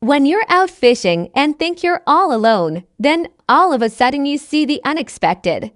When you're out fishing and think you're all alone, then all of a sudden you see the unexpected.